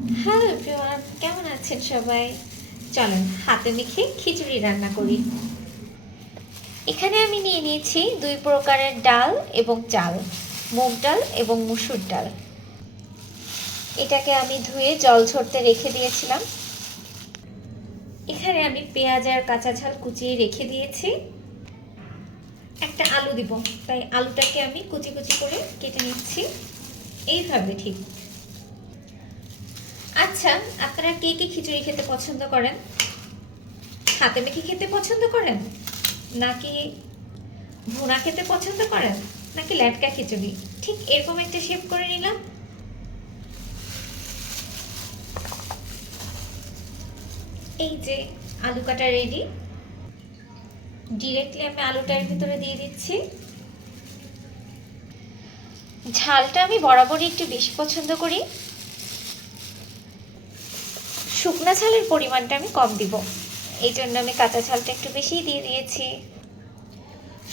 Hello everyone, কেমন আছেন সবাই? চলেন হাতে মেখে খিচুড়ি রান্না করি। এখানে আমি নিয়ে নিয়েছি দুই প্রকারের ডাল এবং চাল, মুগ ডাল এবং মসুর ডাল। এটাকে আমি ধুয়ে জল ঝরতে রেখে দিয়েছিলাম। এখানে আমি পেঁয়াজ আর কাঁচা ঝাল কুচিয়ে রেখে দিয়েছি। একটা আলু দিব, তাই আলুটাকে আমি কুচি কুচি করে কেটে নিচ্ছি এইভাবে। ঠিক আচ্ছা, আপনারা কে কে খিচুড়ি খেতে পছন্দ করেন? হাতে মেখে খেতে পছন্দ করেন, নাকি ভুনা খেতে পছন্দ করেন, নাকি ল্যাটকা খিচুড়ি? ঠিক এরকম একটা শেপ করে নিলাম। এই যে আলু কাটা রেডি। ডিরেক্টলি আমি আলুটার ভিতরে দিয়ে দিচ্ছি। ঝালটা আমি বরাবরই একটু বেশি পছন্দ করি। শুকনা ঝালের পরিমাণটা আমি কম দিব, এই জন্য আমি কাঁচা ঝালটা একটু বেশিই দিয়ে দিয়েছি।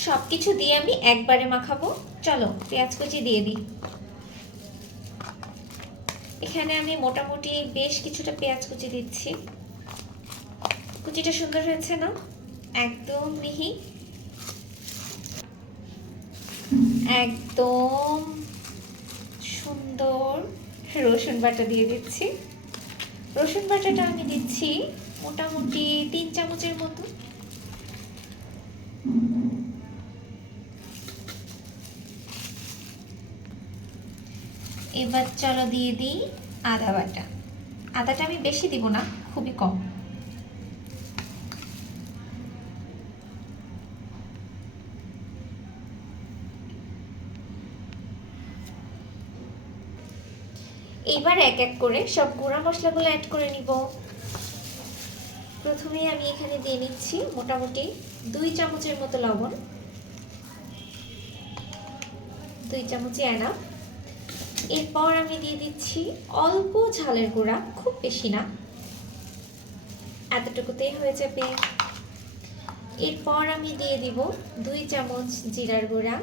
সব কিছু দিয়ে আমি একবারে মাখাবো। চলো পেঁয়াজ কুচি দিয়ে দিই। এখানে আমি মোটামুটি বেশ কিছুটা পেঁয়াজ কুচি দিচ্ছি। কুচিটা সুন্দর হয়েছে না? একদম মিহি, একদম সুন্দর। রসুন বাটা দিয়ে দিচ্ছি। রসুন বাটাটা আমি দিচ্ছি মোটামুটি 3 চামচের মতো। এবার চলো দিয়ে দিই আদা বাটা। আদাটা আমি বেশি দিব না, খুবই কম। এবার এক এক করে সব গুঁড়া মশলাগুলো অ্যাড করে নিব। প্রথমে আমি এখানে দিয়ে নিচ্ছি মোটামুটি 2 চামচের মতো লবণ। 2 চামচই এনাফ। এরপর আমি দিয়ে দিচ্ছি অল্প ঝালের গুঁড়া, খুব বেশি না, এতটুকুতেই হয়ে যাবে। এরপর আমি দিয়ে দিব 2 চামচ জিরার গুঁড়া।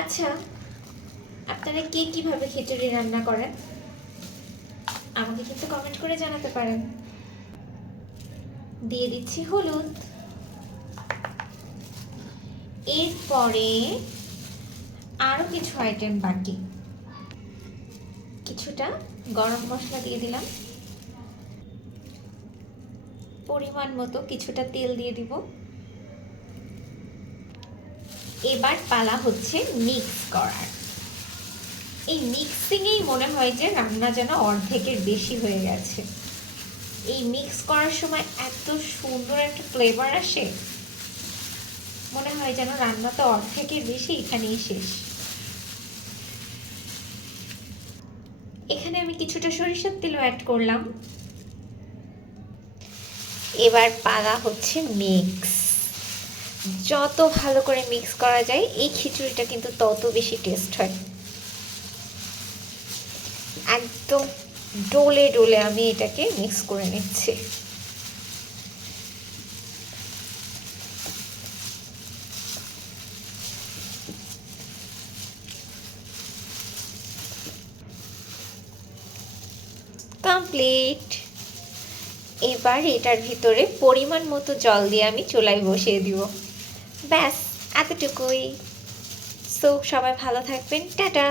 আচ্ছা, আপনারা কে কিভাবে খিচুড়ি রান্না করেন আমাকে কিন্তু কমেন্ট করে জানাতে পারেন। দিয়ে দিচ্ছি হলুদ। এরপরে আরো কিছু আইটেম বাকি। কিছুটা গরম মশলা দিয়ে দিলাম, পরিমাণ মতো কিছুটা তেল দিয়ে দিব। এবার পালা হচ্ছে মিক্স করার। এই মিক্সিংয়েই মনে হয় যে রান্না যেন অর্ধেকের বেশি হয়ে গেছে। এই মিক্স করার সময় এত সুন্দর একটা ফ্লেভার আসে, মনে হয় যেন রান্না তো অর্ধেকের বেশি এখানেই শেষ। এখানে আমি কিছুটা সরিষার তেলও অ্যাড করলাম। এবার পালা হচ্ছে মিক্স। যত ভালো করে মিক্স করা যায় এই খিচুড়িটা কিন্তু তত বেশি টেস্ট হয়। একদম ডোলে ডোলে আমি এটাকে মিক্স করে নিচ্ছি। কমপ্লিট। এবার এটার ভিতরে পরিমাণ মতো জল দিয়ে আমি চুলায় বসিয়ে দিব। ব্যাস, এতটুকুই। সো সবাই ভালো থাকবেন, টাটা।